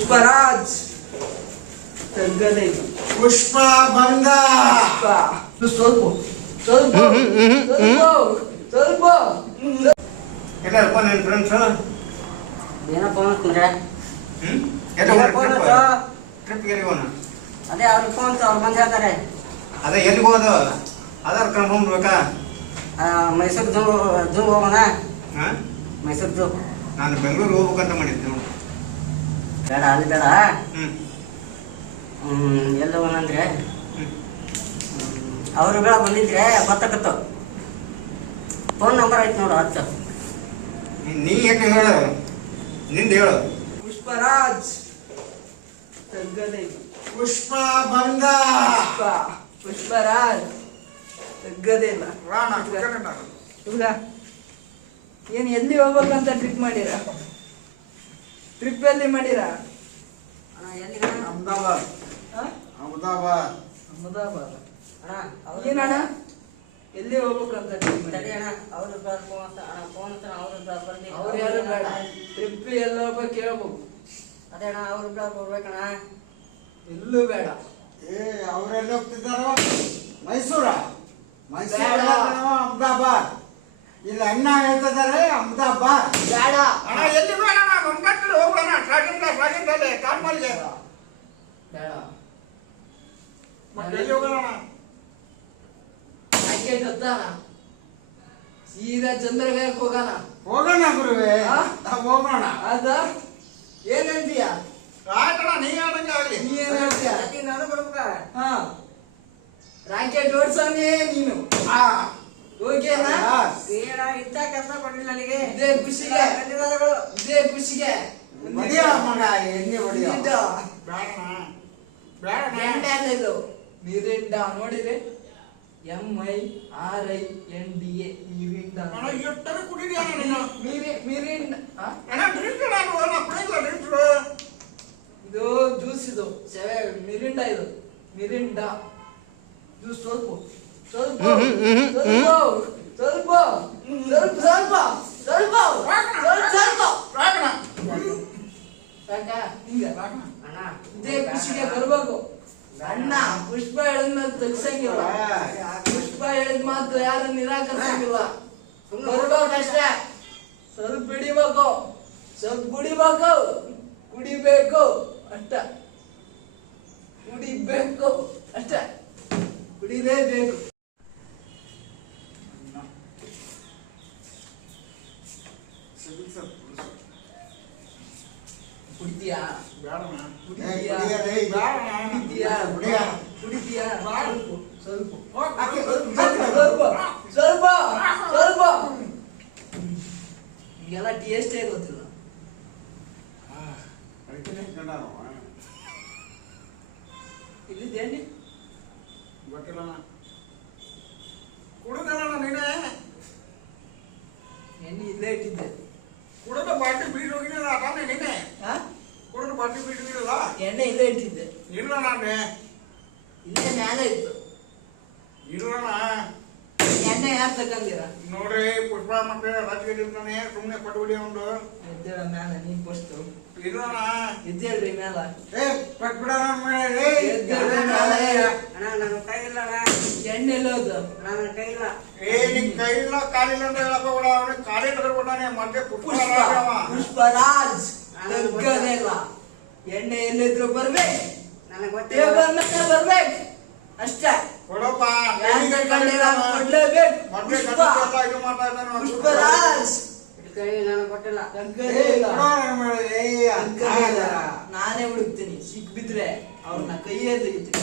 ಪುಷ್ಪರಾಜ್ ತಗ್ಗದೆ ಪುಷ್ಪ ಬಂದ ಸ್ವಲ್ಪ ಸ್ವಲ್ಪ ಸ್ವಲ್ಪ ಎಲ್ಲಪ್ಪ ನನ್ನ ಫ್ರೆಂಡ್ಸ್ ಏನಪ್ಪ ಅಂತಾರೆ ಟ್ರಿಪ್ಗೆ ಹೋಗೋಣ. ಅದೇ ಅವ್ರಿಗೆ ಫೋನ್ ಅವ್ರು ಬಂದು ಹೇಳ್ತಾರೆ ಅದೇ ಎಲ್ಲಿಗೆ ಹೋಗೋದು ಆಧಾರ್ ಕಾರ್ಡ್ ಹೋಗ್ಬೇಕಾ? ಮೈಸೂರು ಜೂ ಹೋಗೋಣ. ಹಾಂ ಮೈಸೂರು ಜೂ ನಾನು ಬೆಂಗಳೂರು ಹೋಗ್ಬೇಕಂತ ಮಾಡಿದ್ದೆ ನೋಡಿ. ಬೇಡ ಅಲ್ಲಿ ಬೇಡ. ಎಲ್ಲಿ ಹೋಗೋಣ ಅಂದ್ರೆ ಅವರು ಬೇಡ ಬಂದಿದ್ರೆ ಗೊತ್ತಾಗತ್ತು. ಫೋನ್ ನಂಬರ್ ಆಯ್ತು ನೋಡು ಹತ್ತು. ನೀ ಏನು ಹೇಳು, ನಿಂದು ಹೇಳು. ಪುಷ್ಪರಾಜ್ ತಗ್ಗದೆ ಪುಷ್ಪ ಬಂದ ಪುಷ್ಪರಾಜ್ ತಗ್ಗದಿಲ್ಲ. ಹೌದಾ? ಏನು ಎಲ್ಲಿ ಹೋಗ್ಬೇಕಂತ ಟ್ರಿಪ್ ಮಾಡಿರ? ಟ್ರಿಪ್ ಎಲ್ಲಿ ಮಾಡಿರ? ಅಹಮದಾಬಾದ್. ಅಹಮದಾಬಾದ್. ಅಹಮದಾಬಾದ್. ಏನಣ್ಣ ಎಲ್ಲಿ ಹೋಗ್ಬೇಕಂತ ಟ್ರಿಪ್ ಮಾಡಿ? ಅವ್ರು ಫೋನ್ ಬರ್ಲಿ. ಅವ್ರು ಯಾರು ಬೇಡ, ಟ್ರಿಪ್ ಎಲ್ಲ ಹೋಗ್ಬೇಕು ಕೇಳ್ಬೇಕು. ಅದೇ ಅಣ್ಣ ಅವ್ರು ಬರ್ಬೇಕಣ್ಣ. ಎಲ್ಲೂ ಬೇಡ. ಅವರೆಲ್ಲ ಹೋಗ್ತಿದ್ದಾರೋ? ಮೈಸೂರ ಮೈಸೂರು ಬೇಡ. ಅಹಮದಾಬಾದ್. ಇಲ್ಲ ಅಣ್ಣ ಹೇಳ್ತಿದ್ದಾರೆ ಅಹಮದಾಬಾದ್. ಬೇಡ ಅಣ್ಣ ಎಲ್ಲಿ ಬೇಡ, ಮಂಗಟ್ಟಲ್ಲಿ ಹೋಗೋಣ. ಸಾಗಿಂದಲ್ಲಿ ಕಾರ್ಮಲ್ಗೆ ಬೇಡ. ಮತ್ತೆ ಎಲ್ಲಿ ಹೋಗೋಣ? ಯಾಕೆ ಗೊತ್ತಾ? ಸೀದಾ ಚಂದ್ರಗಾಯಕ್ಕೆ ಹೋಗೋಣ. ಹೋಗೋಣ ಗುರುವೆ, ಹೋಗೋಣ. ಅದ ಏನಂತೀಯ? ಆಯ್ತಣ್ಣ, ನೀ ಹೇಳ್ದಂಗೆ ಆಗ್ಲಿ. ನೀ ಏನ್ ಹೇಳ್ತೀಯ? ನಾನು ಬರ್ಬೇಕ. ಹಾ, ರಾಕೆಟ್ ಓಡ್ಸೋನೇ ನೀನು. ಓಕೆನಾ? ಏನ ಇಂಥ ಕೆಲಸ ಕೊಡ್ಲಿಲ್ಲ ನನಗೆ. ಇದೇ ಖುಷಿಗೆ, ಧನ್ಯವಾದಗಳು. ಇದೇ ಖುಷಿಗೆ ಬಡಿಯ ಮಗ, ಎಣ್ಣೆ ಬಡಿಯ. ಇದು ಬೇಡಣ್ಣ, ಬೇಡಣ್ಣ. ಮಿರಿಂಡಾ ಇದು. ಮಿರಿಂಡಾ ನೋಡಿದ್ರೆ MIRINDA ಮಿರಿಂಡಾ. ಅಣ್ಣ ಎಷ್ಟರ ಕುಡಿದ್ಯಾ ನೀನು? ಮಿರಿಂಡಾ ಅಣ್ಣ ಡ್ರಿಂಕ್ ನಾನು ಕುಡಿಲ್ಲ ಡ್ರಿಂಕ್. ಇದು ಜ್ಯೂಸ್, ಇದು ಮಿರಿಂಡಾ, ಇದು ಮಿರಿಂಡಾ ಜ್ಯೂಸ್. ಸ್ವಲ್ಪ ಸ್ವಲ್ಪ ಸ್ವಲ್ಪ ಸ್ವಲ್ಪ ಸ್ವಲ್ಪ ಸ್ವಲ್ಪ ಸ್ವಲ್ಪ ಸಾಕಾ? ಹಿಂಗ ಅಣ್ಣ ಇದೇ ಖುಷಿಗೆ ಬರ್ಬೇಕು. ಅಣ್ಣ ಪುಷ್ಪ ಹೇಳಿದ್ಮೇಲೆ ತೆಗ್ಸಂಗಿಲ್ಲ. ಪುಷ್ಪ ಹೇಳಿದ ಮಾತು ಯಾರು ನಿರಾಕರಿಸಂಗಿಲ್ಲ. ಬರ್ಬೇಕಷ್ಟೇ. ಸ್ವಲ್ಪ ಬಿಡಿಬೇಕು, ಸ್ವಲ್ಪ ಕುಡಿಬೇಕು, ಕುಡಿಬೇಕು ಅಷ್ಟ. ಕುಡಿಬೇಕು ಅಷ್ಟೇ, ಕುಡಿಲೇಬೇಕು. ಕುಡಿತೀಯಾ? ಬೇಡಣ್ಣ. ಕುಡಿತೀಯಾ? ಬೇಡಣ್ಣ. ಕುಡಿತೀಯಾ? ಕುಡಿತೀಯಾ? ಸ್ವಲ್ಪ ಹಾಕಿ. ಸ್ವಲ್ಪ ಸ್ವಲ್ಪ ಸ್ವಲ್ಪ. ಈಗೆಲ್ಲ ಟೇಸ್ಟೇ ಗೊತ್ತಿಲ್ಲ. ಇಲ್ಲಿದ್ದೇನೆ ಗೊತ್ತಿಲ್ಲಣ್ಣ. ಕುಡಿದಣ್ಣ ನೀನೇ. ಎಣ್ಣೆ ಇಲ್ಲೇ ಇಟ್ಟಿದ್ದೆ. ಕುಡಿದ ಬಾಟಿ ಬೀಡ್ ಹೋಗಿಲ್ಲ ತಾನೇ ನೀನೆ? ಹಾ, ಕುಡಿದ ಬಾಟಿ ಬೀಡ್ ಹೋಗಿಲ್ಲ? ಎಣ್ಣೆ ಇಲ್ಲೇ ಇಟ್ಟಿದ್ದೆ. ಇಲ್ಲ ನಾನೇ. ಇಲ್ಲೇ ಮ್ಯಾಲೆ ಇತ್ತು. ಇಲ್ಲಣ್ಣ. ಎಣ್ಣೆ ಯಾರು ತಗೊಂಡಿರ? ನೋಡ್ರಿ, ಪುಷ್ಪ ಮತ್ತೆ ರಾಜಗಿರಿ ಇರ್ತಾನೆ, ಸುಮ್ಮನೆ ಪಟ್ಬಿಡಿ ಒಂದು. ಎದ್ದೇಳ ಮ್ಯಾಲ, ನೀನ್ ಪೋಸ್ಟ್ ಇಲ್ಲಣ್ಣ. ಎದ್ದೇಳ್ರಿ ಮ್ಯಾಲ. ಪಟ್ಬಿಡೋಣ ಎದ್ದೇಳ್ರಿ ಮ್ಯಾಲ. ಅಣ್ಣ ನನ್ನ ಕೈ ಇಲ್ಲ ಅಣ್ಣ. ಎಣ್ಣೆ ಎಲ್ಲೋದು? ನನ್ನ ಕೈ ಇಲ್ಲ. ನಿನ್ ಕೈ ಇಲ್ಲ ಕಾಲಿಲ್ಲ ಅಂತ ಹೇಳಕ್ ಹೋಗ್ಬೇಡ. ಅವನಿಗೆ ಕಾಲಿ ತಗೊಂಡ್ಬಿಟ್ಟಾನೆ ಮತ್ತೆ ಪುಷ್ಪ ಪುಷ್ಪರಾಜ್ ತಗ್ಗದೇ ಇಲ್ಲ. ಎಣ್ಣೆ ಎಲ್ಲಿದ್ರು ಬರ್ಬೇಕು, ನನಗೆ ಗೊತ್ತಿಲ್ಲ. ಟೇಬಲ್ ಮೇಲೆ ಬರ್ಬೇಕು ಅಷ್ಟೇ. ಕೊಡಪ್ಪ. ಕೊಡ್ಲೇಬೇಕು. ಮೊದ್ಲೇ ಪುಷ್ಪ ಇದು ಮಾಡ್ತಾ ಇದ್ದಾನೆ. ಪುಷ್ಪರಾಜ್ ಕೈ ನನಗೆ ಗೊತ್ತಿಲ್ಲ. ತಗ್ಗದೇ ಇಲ್ಲ. ತಗ್ಗದೇ ಇಲ್ಲ. ನಾನೇ ಹುಡುಕ್ತೀನಿ, ಸಿಕ್ಬಿದ್ರೆ ಅವ್ರನ್ನ ಕೈಯೇ ತೆಗಿತೀನಿ.